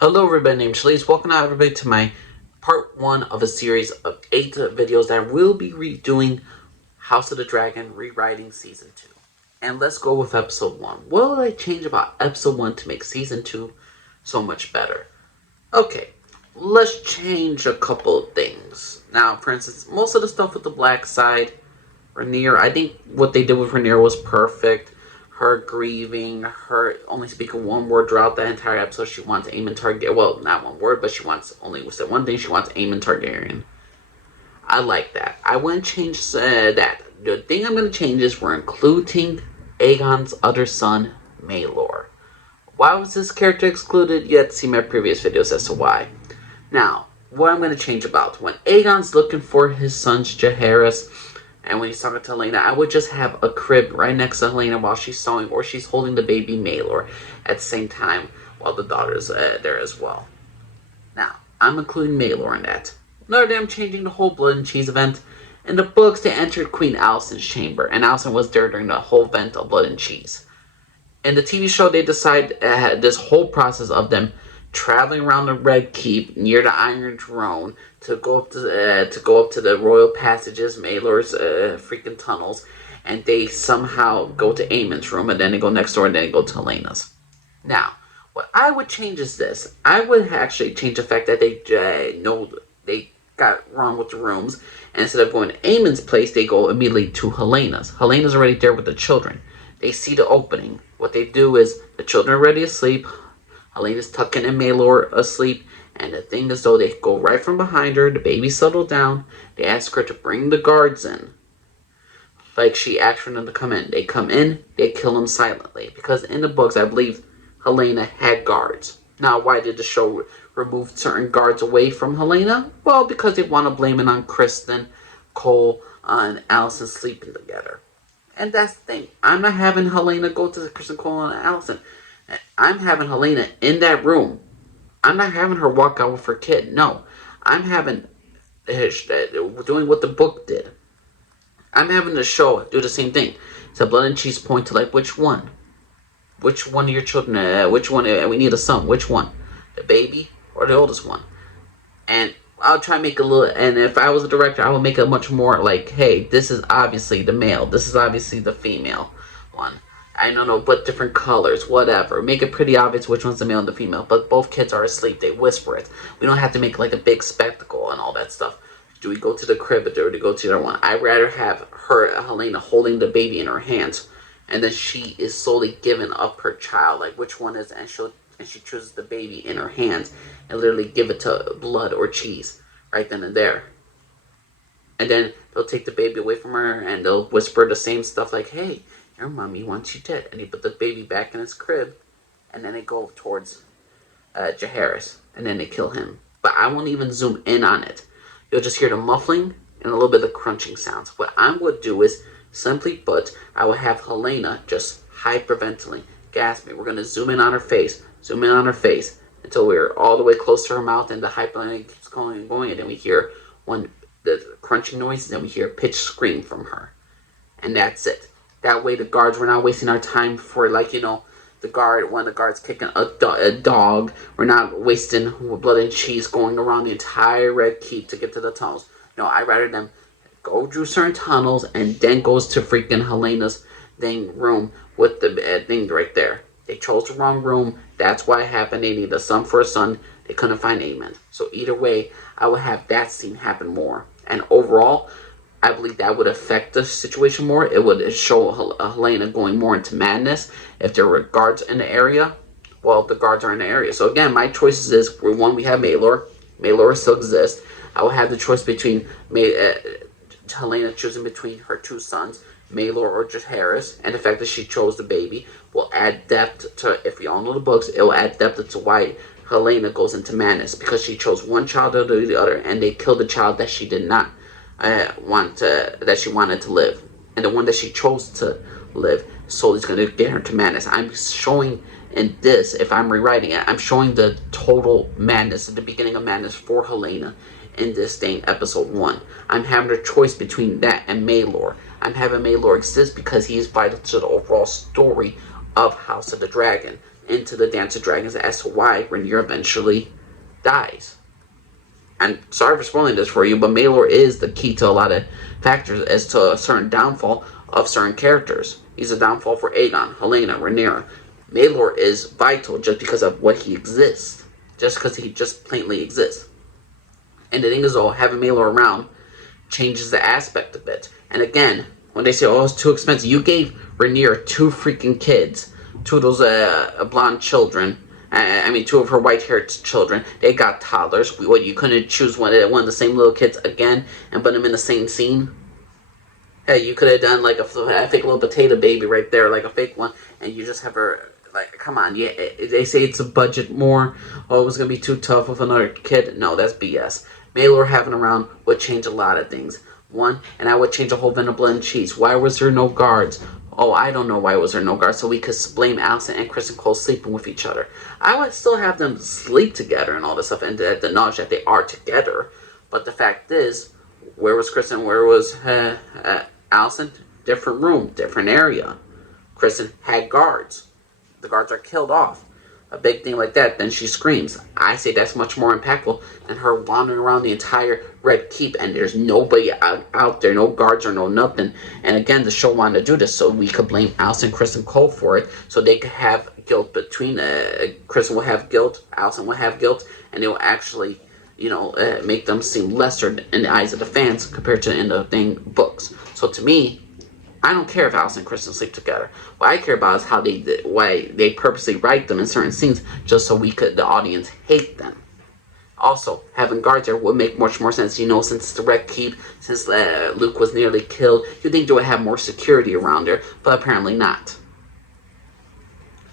Hello everybody, named Shalise. Welcome out everybody to my part 1 of a series of 8 videos that will be redoing House of the Dragon rewriting season 2. And let's go with episode 1. What will I change about episode 1 to make season 2 so much better? Okay, let's change a couple of things. Now, for instance, most of the stuff with the black side, Rhaenyra, I think what they did with Rhaenyra was perfect. Her grieving, her only speaking one word throughout that entire episode. She wants Aemon Targaryen. Well, not one word, but she wants only said one thing. She wants Aemon Targaryen. I like that. I wouldn't change that. The thing I'm going to change is we're including Aegon's other son, Maelor. Why was this character excluded? You have to see my previous videos as to why. Now, what I'm going to change about. When Aegon's looking for his sons, Jaehaerys, and when he's talking to Helaena, I would just have a crib right next to Helaena while she's sewing, or she's holding the baby Maelor at the same time while the daughter's there as well. Now, I'm including Maelor in that. Another day, I'm changing the whole Blood and Cheese event. In the books, they entered Queen Alicent's chamber, and Alicent was there during the whole event of Blood and Cheese. In the TV show, they decide this whole process of them traveling around the Red Keep near the Iron Throne to go up to the royal passages, Maelor's freaking tunnels, and they somehow go to Aemon's room, and then they go next door, and then they go to Helena's. Now, what I would change is this. I would actually change the fact that they know they got wrong with the rooms, and instead of going to Aemon's place, they go immediately to Helena's. Helena's already there with the children. They see the opening. What they do is, the children are already asleep, Helena's tucking in Maelor asleep, and the thing is though, they go right from behind her, the baby settled down, they ask her to bring the guards in. Like she asked for them to come in. They come in, they kill them silently. Because in the books, I believe Helaena had guards. Now, why did the show remove certain guards away from Helaena? Well, because they want to blame it on Kristen, Cole, and Alicent sleeping together. And that's the thing. I'm not having Helaena go to Kristen, Cole, and Alicent. I'm having Helaena in that room. I'm not having her walk out with her kid. No. I'm having doing what the book did. I'm having the show do the same thing. So Blood and Cheese point to like, which one? Which one of your children? Which one? We need a son. Which one? The baby or the oldest one? And I'll try to make a little, and if I was a director, I would make it much more like, hey, this is obviously the male. This is obviously the female one. I don't know, but different colors, whatever. Make it pretty obvious which one's the male and the female. But both kids are asleep. They whisper it. We don't have to make like a big spectacle and all that stuff. Do we go to the crib or do we go to the other one? I'd rather have her, Helaena, holding the baby in her hands. And then she is slowly giving up her child. Like which one is, and she chooses the baby in her hands. And literally give it to Blood or Cheese. Right then and there. And then they'll take the baby away from her and they'll whisper the same stuff like, hey, your mommy wants you dead. And he put the baby back in his crib. And then they go towards Jaehaerys. And then they kill him. But I won't even zoom in on it. You'll just hear the muffling and a little bit of the crunching sounds. What I would do is, simply put, I would have Helaena just hyperventilating, gasping. We're going to zoom in on her face. Zoom in on her face. Until we're all the way close to her mouth. And the hyperventilating keeps going and going. And then we hear the crunching noise. And then we hear a pitched scream from her. And that's it. That way the guards, we're not wasting our time for, like, you know, when the guard's kicking a dog. We're not wasting Blood and Cheese going around the entire Red Keep to get to the tunnels. No, I'd rather them go through certain tunnels and then goes to freaking Helena's room with the thing right there. They chose the wrong room. That's why it happened. They needed a son for a son. They couldn't find Aemon. So either way, I would have that scene happen more. And overall, I believe that would affect the situation more. It would show Helaena going more into madness. If there were guards in the area, well, the guards are in the area. So again, my choices is, for one, we have Maelor. Maelor still exists. I will have the choice between Helaena choosing between her two sons, Maelor or Jaehaerys, and the fact that she chose the baby will add depth to, if we all know the books, it will add depth to why Helaena goes into madness, because she chose one child over the other, and they killed the child that she did not that she wanted to live, and the one that she chose to live slowly is going to get her to madness. I'm showing in this, if I'm rewriting it, I'm showing the total madness at the beginning of madness for Helaena in this thing, episode 1. I'm having a choice between that and Maelor. I'm having Maelor exist because he is vital to the overall story of House of the Dragon. into the Dance of Dragons as to why Rhaenyra eventually dies. And sorry for spoiling this for you, but Maelor is the key to a lot of factors as to a certain downfall of certain characters. He's a downfall for Aegon, Helaena, Rhaenyra. Maelor is vital just because of what he exists. Just because he just plainly exists. And the thing is, though, having Maelor around changes the aspect a bit. And again, when they say, oh, it's too expensive, you gave Rhaenyra 2 freaking kids. 2 of those blonde children. I mean, 2 of her white-haired children. They got toddlers. What, you couldn't choose one of the same little kids again and put them in the same scene? Hey, you could have done like a fake little potato baby right there, like a fake one, and you just have her, like, come on. Yeah, they say it's a budget more. Oh, it was going to be too tough with another kid. No, that's BS. Maelor having around would change a lot of things. One, and I would change the whole Venerable and Cheese. Why was there no guards? Oh, I don't know why was there no guards, so we could blame Alicent and Kristen Cole sleeping with each other. I would still have them sleep together and all this stuff, and the knowledge that they are together. But the fact is, where was Kristen? Where was Alicent? Different room, different area. Kristen had guards. The guards are killed off. A big thing like that, then she screams. I say that's much more impactful than her wandering around the entire Red Keep and there's nobody out there, no guards or no nothing. And again, the show wanted to do this so we could blame Alicent and Kristen Cole for it, so they could have guilt between Kristen will have guilt, Alicent will have guilt, and they will actually, make them seem lesser in the eyes of the fans compared to in the books. So to me, I don't care if Alicent and Kristen sleep together. What I care about is why they purposely write them in certain scenes just so the audience, hate them. Also, having guards there would make much more sense. Since it's the Red Keep, since Luke was nearly killed, you'd think they would have more security around there, but apparently not.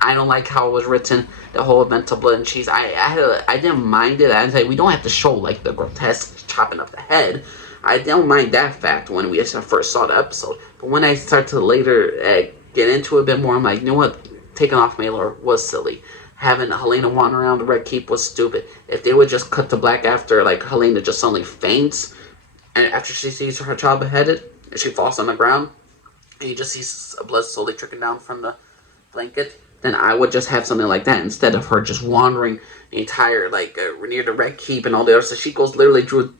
I don't like how it was written, the whole event of Blood and Cheese. I didn't mind it. I'd say we don't have to show like the grotesque chopping of the head. I don't mind that fact when we first saw the episode. But when I start to later get into it a bit more, I'm like, you know what? Taking off Maelor was silly. Having Helaena wander around the Red Keep was stupid. If they would just cut to black after, like, Helaena just suddenly faints, and after she sees her child beheaded, and she falls on the ground, and you just see blood slowly trickling down from the blanket, then I would just have something like that instead of her just wandering the entire, near the Red Keep and all the other stuff. She goes literally through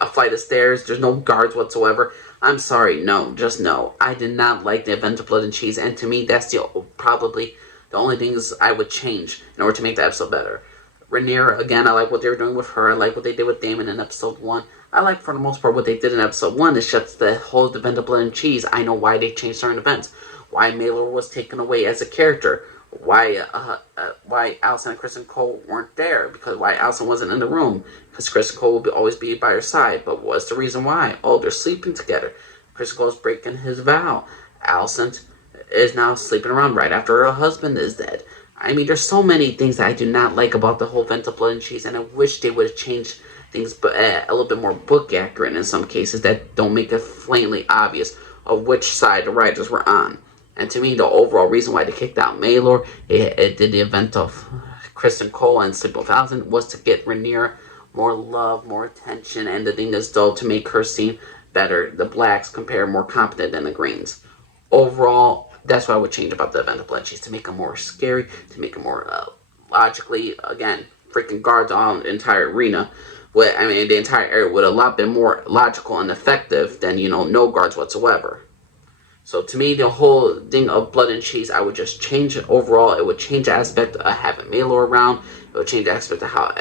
a flight of stairs. There's no guards whatsoever. I'm sorry, no, just no. I did not like the event of Blood and Cheese, and to me, that's probably the only things I would change in order to make the episode better. Rhaenyra, again, I like what they were doing with her. I like what they did with Daemon in episode 1. I like, for the most part, what they did in episode 1. It's just the whole event of Blood and Cheese. I know why they changed certain events. Why Maelor was taken away as a character. Why Alicent and Kristen Cole weren't there. Because why Alicent wasn't in the room. Because Kristen Cole will always be by her side. But what's the reason why? Oh, they're sleeping together. Kristen Cole's breaking his vow. Alicent is now sleeping around right after her husband is dead. I mean, there's so many things that I do not like about the whole event of Blood and Cheese, and I wish they would have changed things a little bit more book accurate in some cases that don't make it plainly obvious of which side the writers were on. And to me, the overall reason why they kicked out Maelor, it did the event of Kristen Cole and Sleep with Alicent, was to get Rhaenyra more love, more attention, and the thing is, though, to make her seem better. The blacks compare more competent than the greens. Overall, that's what I would change about the event of Blood and Cheese, to make them more scary, to make them more logically, again, freaking guards on the entire arena. The entire area would have a lot been more logical and effective than, no guards whatsoever. So to me, the whole thing of Blood and Cheese, I would just change it overall. It would change the aspect of having Maelor around. It would change the aspect of how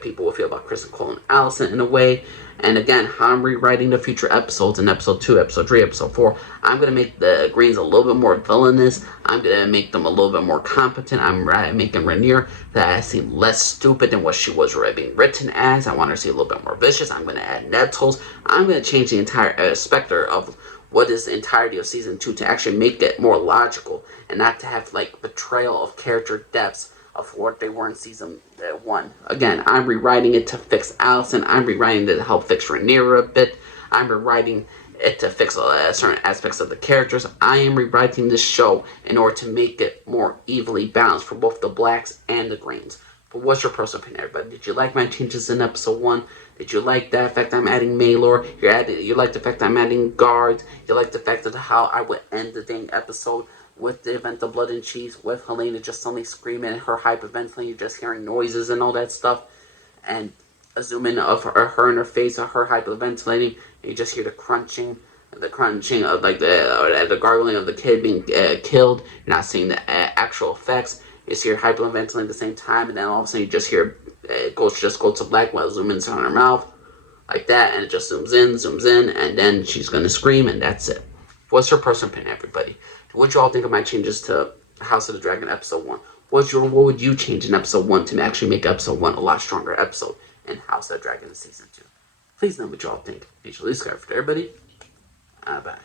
people would feel about Kristen Cole and Alicent in a way. And again, how I'm rewriting the future episodes in episode 2, episode 3, episode 4. I'm going to make the Greens a little bit more villainous. I'm going to make them a little bit more competent. I'm making Rhaenyra that seem less stupid than what she was being written as. I want her to see a little bit more vicious. I'm going to add nettles. I'm going to change the entire specter of what is the entirety of season 2 to actually make it more logical and not to have betrayal of character depths of what they were in season 1. Again, I'm rewriting it to fix Alicent. I'm rewriting it to help fix Rhaenyra a bit. I'm rewriting it to fix certain aspects of the characters. I am rewriting this show in order to make it more evenly balanced for both the blacks and the greens. But what's your personal opinion, everybody? Did you like my changes in episode 1? Did you like the fact I'm adding Maelor? You like the fact I'm adding guards? You like the fact of how I would end the dang episode with the event of Blood and Cheese, with Helena just suddenly screaming and her hyperventilating, you're just hearing noises and all that stuff, and a zoom in of her in her face, of her hyperventilating, and you just hear the crunching of like the gargling of the kid being killed. You're not seeing the actual effects. You just hear hyperventilating at the same time, and then all of a sudden you just hear it goes to black while it zooms in on her mouth like that, and it just zooms in, and then she's gonna scream, and that's it. What's your personal opinion, everybody? What you all think of my changes to House of the Dragon episode 1? What would you change in episode 1 to actually make episode 1 a lot stronger episode in House of the Dragon season 2? Please know what you all think. Please subscribe for everybody. Bye.